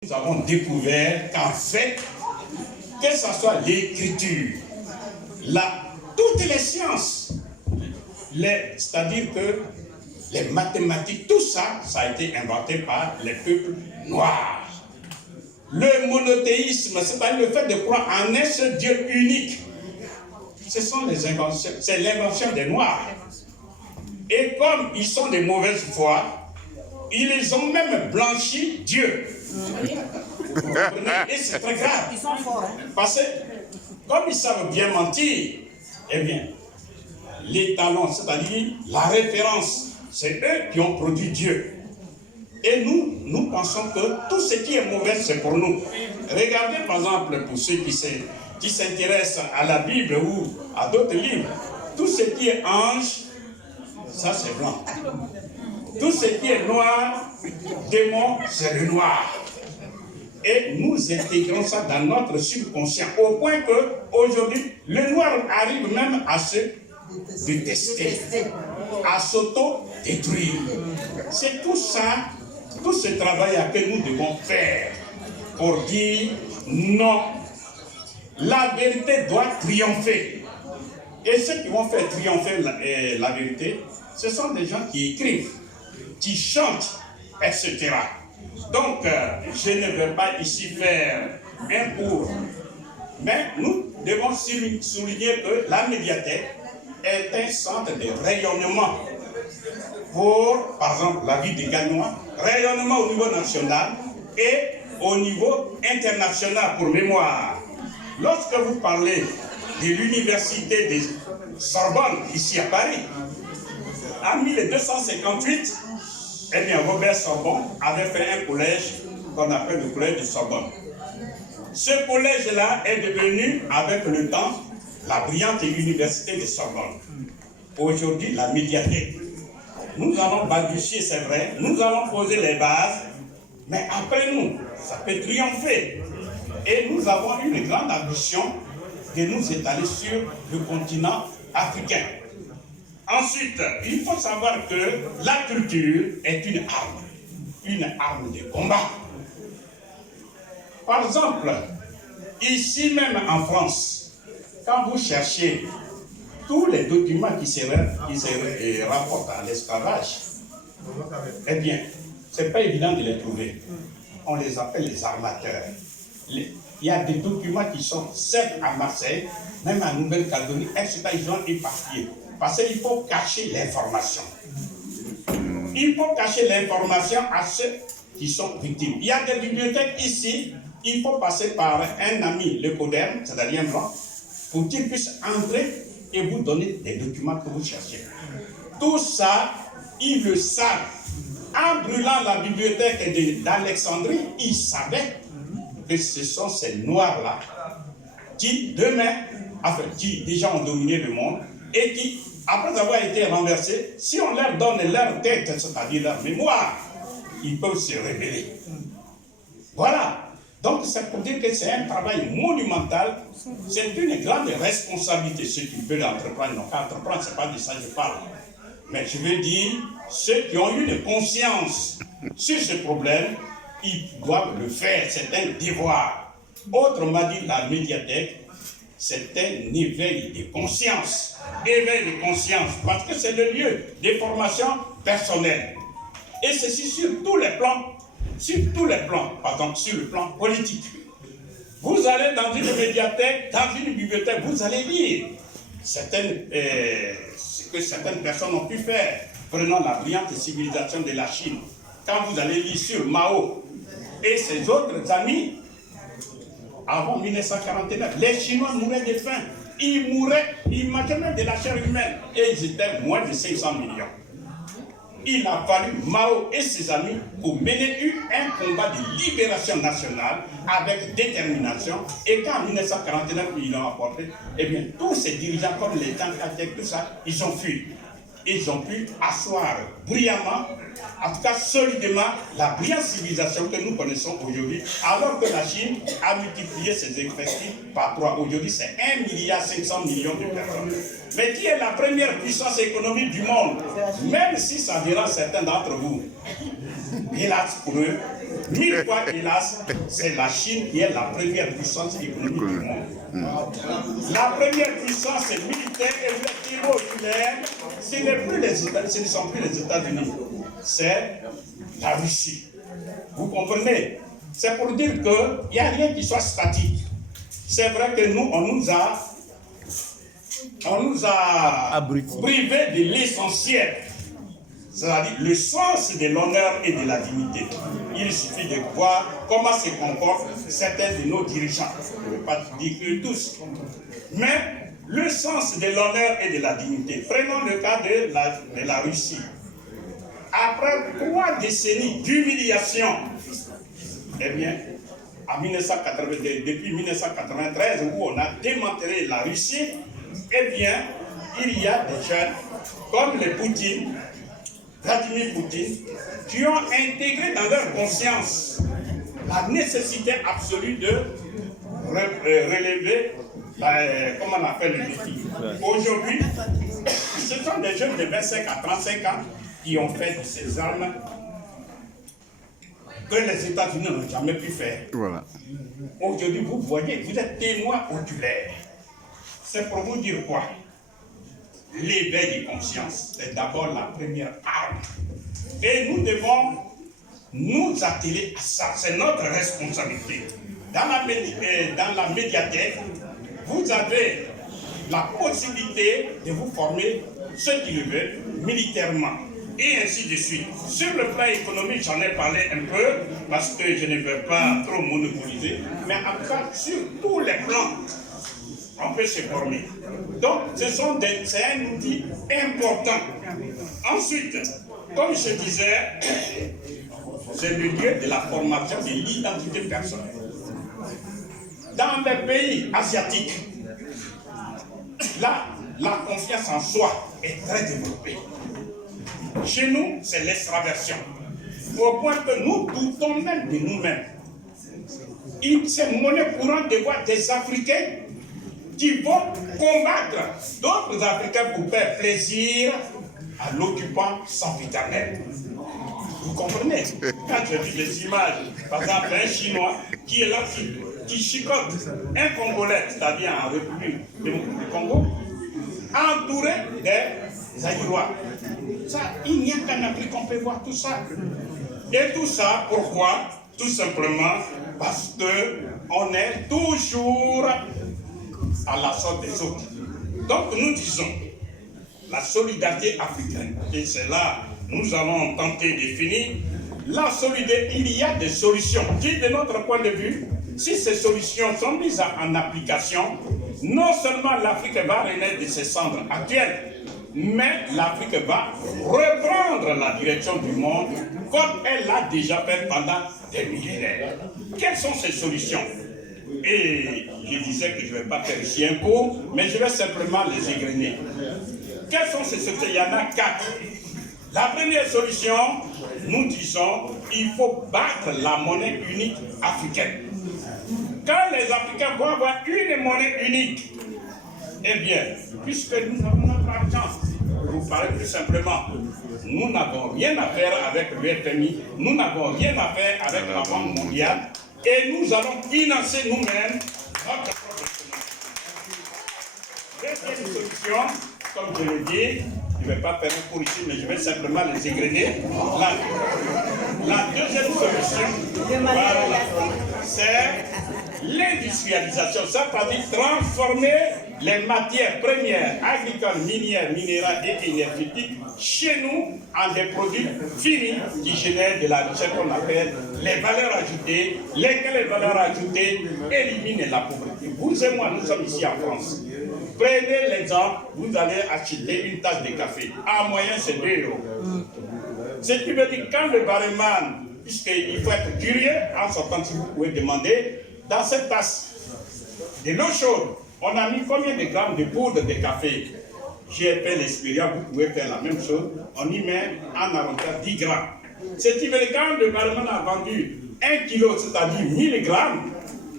Nous avons découvert qu'en fait, que ce soit l'écriture, toutes les sciences, c'est-à-dire que les mathématiques, tout ça, ça a été inventé par les peuples noirs. Le monothéisme, c'est-à-dire le fait de croire en un seul Dieu unique, ce sont les inventions, c'est l'invention des Noirs. Et comme ils sont de mauvaise foi, ils ont même blanchi Dieu. Et c'est très grave. Ils sont forts. Parce que, comme ils savent bien mentir, eh bien, les talents, c'est-à-dire la référence, c'est eux qui ont produit Dieu. Et nous pensons que tout ce qui est mauvais, c'est pour nous. Regardez par exemple, pour ceux qui s'intéressent à la Bible ou à d'autres livres, tout ce qui est ange, ça c'est blanc. Tout ce qui est noir, démon, c'est le noir. Et nous intégrons ça dans notre subconscient, au point que aujourd'hui, le noir arrive même à se détester, à s'auto-détruire. C'est tout ça, tout ce travail que nous devons faire pour dire non, la vérité doit triompher. Et ceux qui vont faire triompher la vérité, ce sont des gens qui écrivent, qui chantent, etc. Donc, je ne vais pas ici faire un cours, mais nous devons souligner que la médiathèque est un centre de rayonnement pour, par exemple, la vie des Gagnois, rayonnement au niveau national et au niveau international pour mémoire. Lorsque vous parlez de l'université de Sorbonne, ici à Paris, en 1258, eh bien, Robert Sorbonne avait fait un collège qu'on appelle le collège de Sorbonne. Ce collège-là est devenu, avec le temps, la brillante université de Sorbonne. Aujourd'hui, la médiathèque. Nous allons balbutier, c'est vrai, nous allons poser les bases, mais après nous, ça peut triompher. Et nous avons une grande ambition de nous étaler sur le continent africain. Ensuite, il faut savoir que la culture est une arme de combat. Par exemple, ici même en France, quand vous cherchez tous les documents qui se rapportent à l'esclavage, eh bien, ce n'est pas évident de les trouver. On les appelle les armateurs. Il y a des documents qui sont certes à Marseille, même en Nouvelle-Calédonie, etc. Ils ont éparpillé. Parce qu'il faut cacher l'information. Il faut cacher l'information à ceux qui sont victimes. Il y a des bibliothèques ici, il faut passer par un ami, le CODERM, c'est-à-dire un blanc, pour qu'il puisse entrer et vous donner des documents que vous cherchez. Tout ça, ils le savent. En brûlant la bibliothèque d'Alexandrie, ils savaient que ce sont ces Noirs-là qui, demain, enfin, qui déjà ont dominé le monde et qui, après avoir été renversés, si on leur donne leur tête, c'est-à-dire leur mémoire, ils peuvent se révéler. Voilà. Donc, c'est pour dire que c'est un travail monumental, c'est une grande responsabilité. Ceux qui veulent entreprendre, non pas entreprendre, ce n'est pas de ça que je parle. Mais je veux dire, ceux qui ont eu une conscience sur ce problème, ils doivent le faire, c'est un devoir. Autrement dit, la médiathèque, c'est un éveil de conscience. Éveil de conscience, parce que c'est le lieu de formation personnelle. Et ceci sur tous les plans. Sur tous les plans, par exemple sur le plan politique. Vous allez dans une médiathèque, dans une bibliothèque, vous allez lire ce que certaines personnes ont pu faire. Prenons la brillante civilisation de la Chine. Quand vous allez lire sur Mao et ses autres amis, avant 1949, les Chinois mouraient de faim. Ils mangeaient même de la chair humaine. Et ils étaient moins de 500 millions. Il a fallu Mao et ses amis pour mener un combat de libération nationale avec détermination. Et quand en 1949, ils l'ont apporté, eh bien, tous ces dirigeants comme les Chiang Kai-shek, tout ça, ils ont fui. Ils ont pu asseoir brillamment, en tout cas solidement, la brillante civilisation que nous connaissons aujourd'hui, alors que la Chine a multiplié ses effectifs par 3. Aujourd'hui, c'est 1,5 milliard de personnes. Mais qui est la première puissance économique du monde? Même si ça dira certains d'entre vous, hélas pour eux, 1000 fois, hélas, c'est la Chine qui est la première puissance économique du monde. La première puissance militaire et oculaire, ce ne sont plus les États-Unis, c'est la Russie. Vous comprenez? C'est pour dire qu'il n'y a rien qui soit statique. C'est vrai que nous, on nous a privés de l'essentiel, c'est-à-dire le sens de l'honneur et de la dignité. Il suffit de voir comment se comportent certains de nos dirigeants. Je ne vais pas dire que tous. Mais le sens de l'honneur et de la dignité. Prenons le cas de la Russie. Après 3 décennies d'humiliation, eh bien, depuis 1993, où on a démantelé la Russie, eh bien, il y a des jeunes comme Vladimir Poutine, qui ont intégré dans leur conscience la nécessité absolue de relever, comment on appelle le défi. Aujourd'hui, ce sont des jeunes de 25 à 35 ans qui ont fait de ces armes que les États-Unis n'ont jamais pu faire. Voilà. Aujourd'hui, vous voyez, vous êtes témoins oculaires. C'est pour vous dire quoi? L'éveil de conscience, c'est d'abord la première arme. Et nous devons nous atteler à ça. C'est notre responsabilité. Dans la médiathèque, vous avez la possibilité de vous former, ceux qui le veulent, militairement. Et ainsi de suite. Sur le plan économique, j'en ai parlé un peu, parce que je ne veux pas trop monopoliser, mais en tout cas, sur tous les plans, on peut se former. Donc, c'est un outil important. Ensuite, comme je disais, c'est le lieu de la formation de l'identité personnelle. Dans les pays asiatiques, là, la confiance en soi est très développée. Chez nous, c'est l'extraversion. Au point que nous doutons même de nous-mêmes. C'est monnaie courante de voir des Africains qui vont combattre d'autres Africains pour faire plaisir à l'occupant sempiternel. Vous comprenez? Quand je vis des images, par exemple, un Chinois qui est là, qui chicote un Congolais, c'est-à-dire en République du Congo, entouré des Aïrois. Ça, il n'y a qu'en Afrique qu'on peut voir tout ça. Et tout ça, pourquoi? Tout simplement parce qu'on est toujours à la sorte des autres. Donc nous disons, la solidarité africaine, et c'est là nous allons tenter de finir, la solidarité, il y a des solutions qui, de notre point de vue, si ces solutions sont mises en application, non seulement l'Afrique va renaître de ses cendres actuelles, mais l'Afrique va reprendre la direction du monde comme elle l'a déjà fait pendant des millénaires. Quelles sont ces solutions? Et je disais que je ne vais pas faire ici un cours, mais je vais simplement les égrener. Quelles sont ces solutions? Il y en a 4. La première solution, nous disons, il faut battre la monnaie unique africaine. Quand les Africains vont avoir une monnaie unique, eh bien, puisque nous avons notre argent, vous parlez plus simplement, nous n'avons rien à faire avec le FMI, nous n'avons rien à faire avec la Banque mondiale, et nous allons financer nous-mêmes notre propre financement. Deuxième solution, comme je l'ai dit, je ne vais pas faire un cours ici, mais je vais simplement les égrener. La deuxième solution, c'est l'industrialisation. Ça veut dire transformer les matières premières, agricoles, minières, minérales et énergétiques, chez nous, en des produits finis qui génèrent de la richesse qu'on appelle les valeurs ajoutées, lesquelles les valeurs ajoutées éliminent la pauvreté. Vous et moi, nous sommes ici en France. Prenez l'exemple, vous allez acheter une tasse de café. En moyenne, c'est 2 €. Ce qui veut dire quand le barman, puisqu'il faut être curieux, en sortant, si vous pouvez demander, dans cette tasse de l'eau chaude, on a mis combien de grammes de poudre de café? J'ai fait l'expérience, vous pouvez faire la même chose. On y met en arrondissant 10 grammes. Ce qui veut dire quand le barman a vendu 1 kilo, c'est-à-dire 1000 grammes,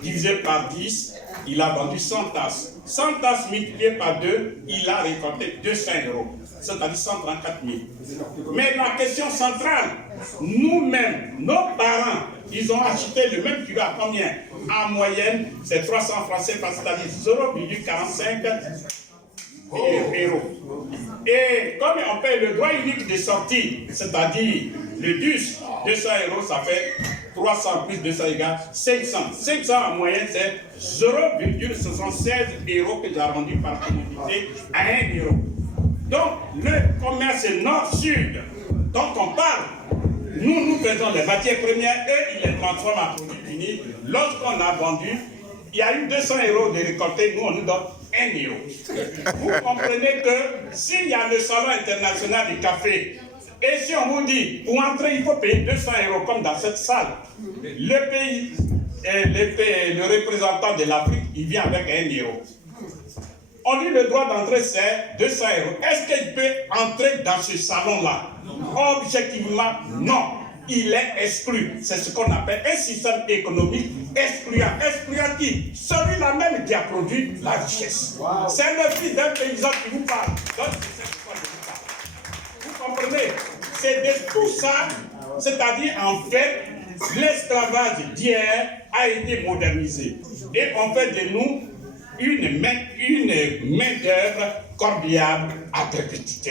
divisé par 10, il a vendu 100 tasses. 100 tasses multipliées par 2, il a récolté 200 €, c'est-à-dire 134 000. Mais la question centrale, nous-mêmes, nos parents, ils ont acheté le même kilo à combien? En moyenne, c'est 300 francs CFA, c'est-à-dire 0,45 €. Et comme on paye le droit unique de sortie, c'est-à-dire le DUS, 200 €, ça fait 300 plus 200 égale 500. 500 en moyenne, c'est 0,76 € que j'ai arrondi par commodité à 1 €. Donc, le commerce est nord-sud. Donc, on parle. Nous faisons les matières premières, eux, ils les transforment en produits finis. Lorsqu'on a vendu, il y a eu 200 € de récoltés, nous, on nous donne 1 €. Vous comprenez que s'il y a le salon international du café, et si on vous dit, pour entrer, il faut payer 200 € comme dans cette salle, le représentant de l'Afrique, il vient avec 1 €. On dit le droit d'entrée, c'est 200 €. Est-ce qu'il peut entrer dans ce salon-là? Objectivement, non. Il est exclu. C'est ce qu'on appelle un système économique excluant. Excluant qui? Celui-là même qui a produit la richesse. Wow. C'est le fils d'un paysan qui vous parle. Donc, c'est ce qu'on vous parle. Vous comprenez? C'est de tout ça, c'est-à-dire en fait, l'esclavage d'hier a été modernisé. Et on fait de nous une main-d'œuvre cordiale à perpétuité.